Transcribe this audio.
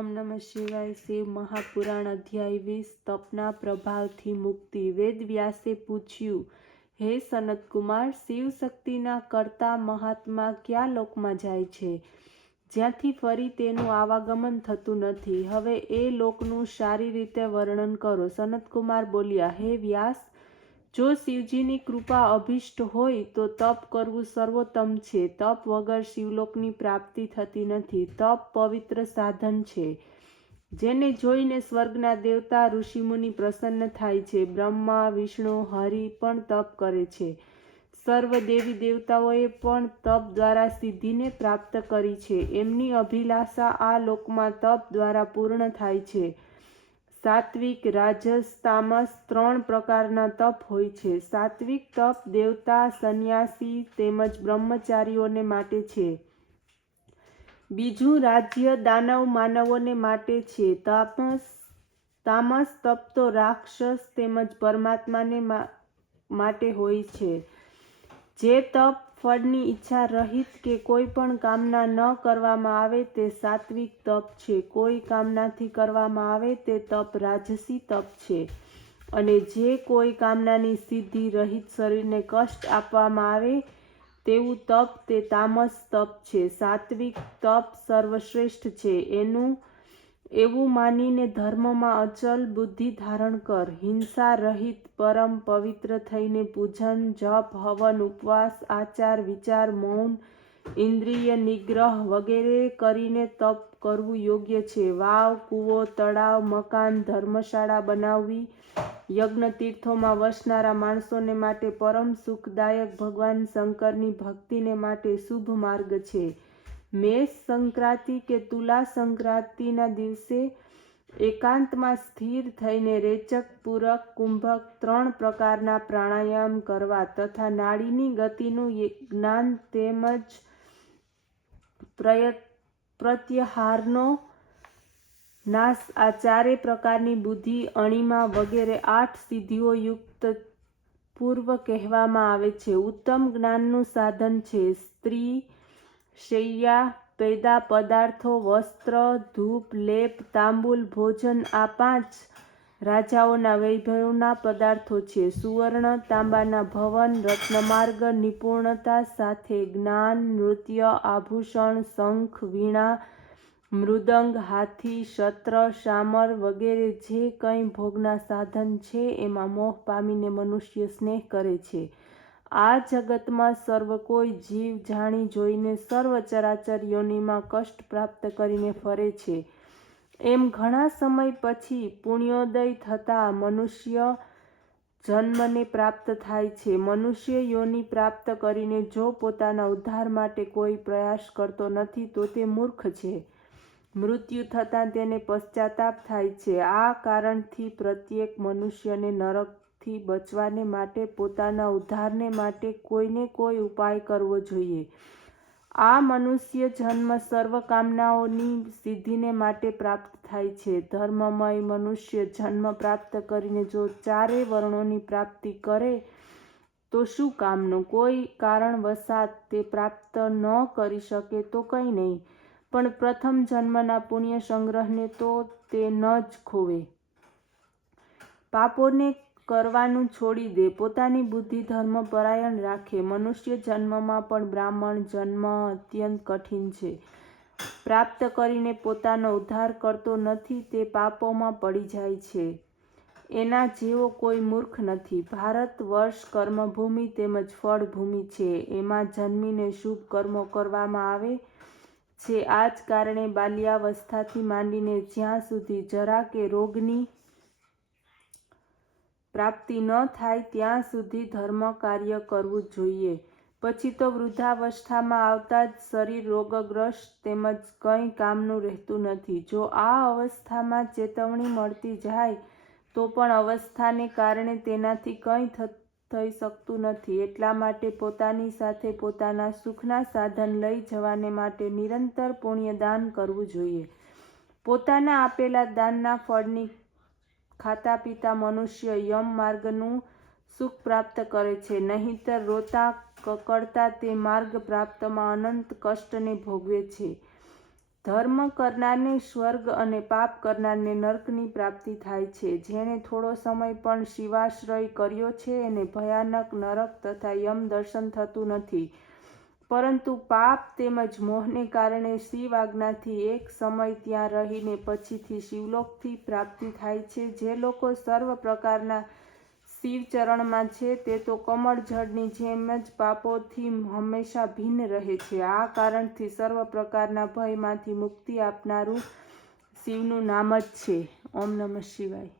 ओम नमः शिवाय। शिव महापुराण अध्याय 20 तपना प्रभावथी मुक्ति। वेद व्यासे पूछ्યું, હે સનત કુમાર, શિવ શક્તિના કરતા મહાત્મા કયા લોકમાં જાય છે, જ્યાંથી ફરી તેનું આવાગમન થતું નથી? હવે એ લોકનું સારી રીતે વર્ણન કરો. સનત કુમાર બોલ્યા, હે વ્યાસ, જો શિવજીની કૃપા અભિષ્ટ હોય તો તપ કરવું સર્વોત્તમ છે. તપ વગર શિવલોકની પ્રાપ્તિ થતી નથી. તપ પવિત્ર સાધન છે, જેને જોઈને સ્વર્ગના દેવતા ઋષિમુનિ પ્રસન્ન થાય છે. બ્રહ્મા, વિષ્ણુ, હરિ પણ તપ કરે છે. સર્વ દેવી દેવતાઓએ પણ તપ દ્વારા સિદ્ધિને પ્રાપ્ત કરી છે. એમની અભિલાષા આ લોકમાં તપ દ્વારા પૂર્ણ થાય છે. સાત્વિક, રાજસ, તામસ ત્રણ પ્રકારના તપ હોય છે. સાત્વિક તપ દેવતા, સંન્યાસી તેમજ બ્રહ્મચારીઓને માટે છે. બીજું રાજ્ય, દાનવ, માનવોને માટે છે. તામસ તપ તો રાક્ષસ તેમજ પરમાત્માને માટે હોય છે. જે તપ ફળની ઈચ્છા રહિત કે કોઈ પણ કામના ન કરવામાં આવે તે સાત્વિક તપ છે. કોઈ કામનાથી કરવામાં આવે તે તપ રાજસી તપ છે. અને જે કોઈ કામનાની સિદ્ધિ રહિત શરીરને કષ્ટ આપવામાં આવે તેવું તપ તે તામસ તપ છે. સાત્વિક તપ સર્વશ્રેષ્ઠ છે. એવું માનીને ધર્મમાં અચલ બુદ્ધિ ધારણ કર. હિંસા રહિત પરમ પવિત્ર થઈને પૂજન, જપ, હવન, ઉપવાસ, આચાર વિચાર, મૌન, ઇન્દ્રિય નિગ્રહ વગેરે કરીને તપ કરવું યોગ્ય છે. વાવ, કૂવો, તળાવ, મકાન, ધર્મશાળા બનાવવી યજ્ઞ તીર્થોમાં વસનારા માણસોને માટે પરમ સુખદાયક ભગવાન શંકરની ભક્તિને માટે શુભ માર્ગ છે. મેષ સંક્રાંતિ કે તુલા સંક્રાંતિના દિવસે એકાંતમાં સ્થિર થઈને રેચક, પૂરક, કુંભક ત્રણ પ્રકારના પ્રાણાયામ કરવા તથા નાડીની ગતિનું જ્ઞાન તેમજ પ્રત્યાહારનો નાશ આ ચારે પ્રકારની બુદ્ધિ, અણિમા વગેરે 8 સિદ્ધિઓ યુક્ત પૂર્વ કહેવામાં આવે છે. ઉત્તમ જ્ઞાનનું સાધન છે. સ્ત્રી, શૈયા, પેદા પદાર્થો, વસ્ત્ર, ધૂપ, લેપ, તાંબુલ, ભોજન આ 5 રાજાઓના વૈભવના પદાર્થો છે. સુવર્ણ, તાંબાના ભવન, રત્નમાર્ગ, નિપુણતા સાથે જ્ઞાન, નૃત્ય, આભૂષણ, શંખ, વીણા, મૃદંગ, હાથી, શસ્ત્ર, શામર વગેરે જે કંઈ ભોગના સાધન છે એમાં મોહ પામીને મનુષ્ય સ્નેહ કરે છે. આ જગતમાં સર્વ કોઈ જીવ જાણી જોઈને સર્વ ચરાચર યોનિમાં કષ્ટ પ્રાપ્ત કરીને ફરે છે. એમ ઘણા સમય પછી પુણ્યોદય થતાં મનુષ્ય જન્મને પ્રાપ્ત થાય છે. મનુષ્ય યોનિ પ્રાપ્ત કરીને જો પોતાના ઉદ્ધાર માટે કોઈ પ્રયાસ કરતો નથી તો તે મૂર્ખ છે. મૃત્યુ થતાં તેને પશ્ચાતાપ થાય છે. આ કારણથી પ્રત્યેક મનુષ્યને નરકથી બચવાને માટે પોતાના ઉદ્ધારને માટે કોઈને કોઈ ઉપાય કરવો જોઈએ. આ મનુષ્ય જન્મ સર્વ કામનાઓની સિદ્ધિને માટે પ્રાપ્ત થાય છે. ધર્મમય મનુષ્ય જન્મ પ્રાપ્ત કરીને જો 4 વર્ણોની પ્રાપ્તિ કરે તો શું કામનું? કોઈ કારણવશાત તે પ્રાપ્ત ન કરી શકે તો કંઈ નહીં, પણ પ્રથમ જન્મના પુણ્ય સંગ્રહને તો તે ન જ ખોવે. પાપોને કરવાનું છોડી દે, પોતાની બુદ્ધિ ધર્મપરાયણ રાખે. મનુષ્ય જન્મમાં પણ બ્રાહ્મણ જન્મ અત્યંત કઠિન છે. પ્રાપ્ત કરીને પોતાનો ઉદ્ધાર કરતો નથી તે પાપોમાં પડી જાય છે. એના જેવો કોઈ મૂર્ખ નથી. ભારત વર્ષ કર્મભૂમિ તેમજ ફળભૂમિ છે. એમાં જન્મીને શુભ કર્મો કરવામાં આવે છે. આ જ કારણે બાલ્યાવસ્થાથી માંડીને જ્યાં સુધી જરા કે રોગની પ્રાપ્તિ ન થાય ત્યાં સુધી ધર્મ કાર્ય કરવું જોઈએ. પછી તો વૃદ્ધાવસ્થામાં આવતા જ શરીર રોગગ્રસ્ત તેમજ કંઈ કામનું રહેતું નથી. જો આ અવસ્થામાં ચેતવણી મળતી જાય તો પણ અવસ્થાને કારણે તેનાથી કંઈ થઈ શકતું નથી. એટલા માટે પોતાની સાથે પોતાના સુખના સાધન લઈ જવાને માટે નિરંતર પુણ્યદાન કરવું જોઈએ. પોતાના આપેલા દાનના ફળની ખાતા પીતા મનુષ્ય યમ માર્ગનું સુખ પ્રાપ્ત કરે છે. નહીંતર રોતા કકળતા તે માર્ગ પ્રાપ્તમાં અનંત કષ્ટને ભોગવે છે. ધર્મ કરનારને સ્વર્ગ અને પાપ કરનારને નર્કની પ્રાપ્તિ થાય છે. જેણે થોડો સમય પણ શિવાશ્રય કર્યો છે એને ભયાનક નરક તથા યમ દર્શન થતું નથી, પરંતુ પાપ તેમજ મોહને કારણે શિવ આજ્ઞાથી એક સમય ત્યાં રહીને પછીથી શિવલોકથી પ્રાપ્તિ થાય છે. જે લોકો સર્વ પ્રકારના શિવચરણમાં છે તે તો કમળ જળની જેમ જ પાપોથી હંમેશા ભિન્ન રહે છે. આ કારણથી સર્વ પ્રકારના ભયમાંથી મુક્તિ આપનારું શિવનું નામ જ છે. ઓમ નમઃ શિવાય.